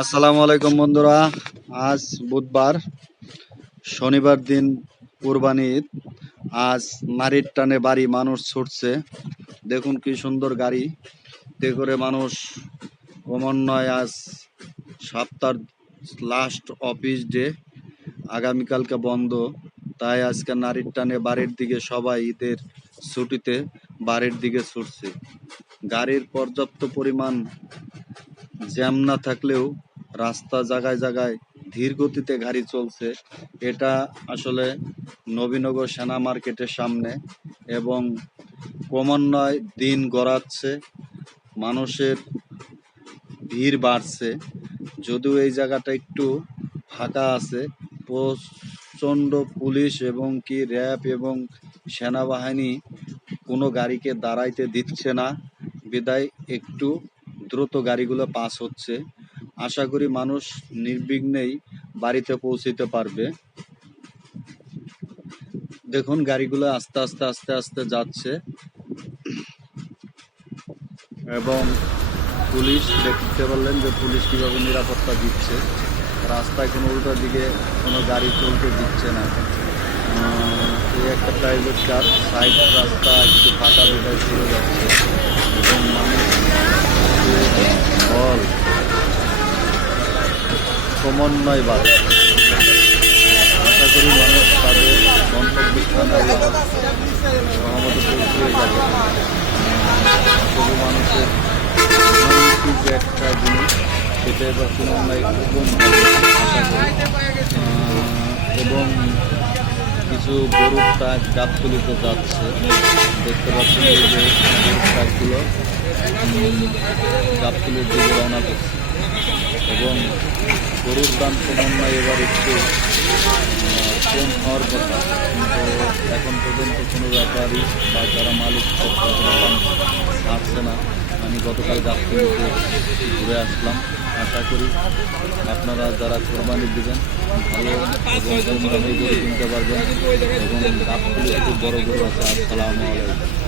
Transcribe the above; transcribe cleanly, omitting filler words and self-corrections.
আসসালামু আলাইকুম বন্ধুরা। আজ বুধবার, শনিবার দিন কুরবানি ঈদ। আজ নারীর টানে বাড়ি মানুষ ছুটছে। দেখুন কি সুন্দর গাড়ি তে করে মানুষ ক্রমান্বয়ে। আজ সপ্তাহ লাস্ট অফিস ডে, আগামীকালকে বন্ধ, তাই আজকে নারীর টানে বাড়ির দিকে সবাই ঈদের ছুটিতে বাড়ির দিকে ছুটছে। গাড়ির পর্যাপ্ত পরিমাণ জ্যাম না থাকলেও রাস্তা জায়গায় জায়গায় ধীর গতিতে গাড়ি চলছে। এটা আসলে নবীনগর সেনা মার্কেটের সামনে, এবং ক্রমান্বয়ে দিন গড়াচ্ছে, মানুষের ভিড় বাড়ছে। যদিও এই জায়গাটা একটু ফাঁকা আছে, প্রচণ্ড পুলিশ এবং কি র্যাব এবং সেনাবাহিনী কোনো গাড়িকে দাঁড়াইতে দিচ্ছে না, বিদায় একটু দ্রুত গাড়িগুলো পাস হচ্ছে। আশা করি মানুষ নির্বিঘ্নেই বাড়িতে পৌঁছতে পারবে। দেখুন গাড়িগুলো আস্তে আস্তে আস্তে আস্তে যাচ্ছে, এবং পুলিশ দেখতে পারলেন যে পুলিশ কিভাবে নিরাপত্তা দিচ্ছে। রাস্তায় কোনো উল্টো দিকে কোনো গাড়ি চলতে দিচ্ছে না। এই একটা প্রাইভেট কার, সাইড রাস্তা একটু ফাঁকা বিদায় চলে যাচ্ছে, এবং মানুষ হল ক্রমান্বয়ে বাড়ছে। আশা করি মানুষ তাদের গন্তব্যস্থানে সহমত পৌঁছে যাবে। তবু মানুষের যে একটা জিনিস, সেটা এবার ক্রমান্বয়ে এবং এবং কিছু গরুর ট্রাক গাবতলিতে যাচ্ছে। দেখতে পাচ্ছেন এই যে গরুর ট্রাকগুলো গাবতলির দিকে রওনা করছে, এবং গরুর দাম ক্রমান্বয়ে এবার একটু কম হওয়ার কথা, কিন্তু এখন পর্যন্ত কোনো ব্যাপারই বা যারা মালিক ছাড়ছে না। আমি গতকাল গাবতলিতে ঘুরে আসলাম। আশা করি আপনারা যারা কোরবানি দিবেন ভালো এবং কম দামে গরু কিনতে পারবেন, এবং গাবতলি খুব বড় গরু আছে। আসসালামু আলাইকুম।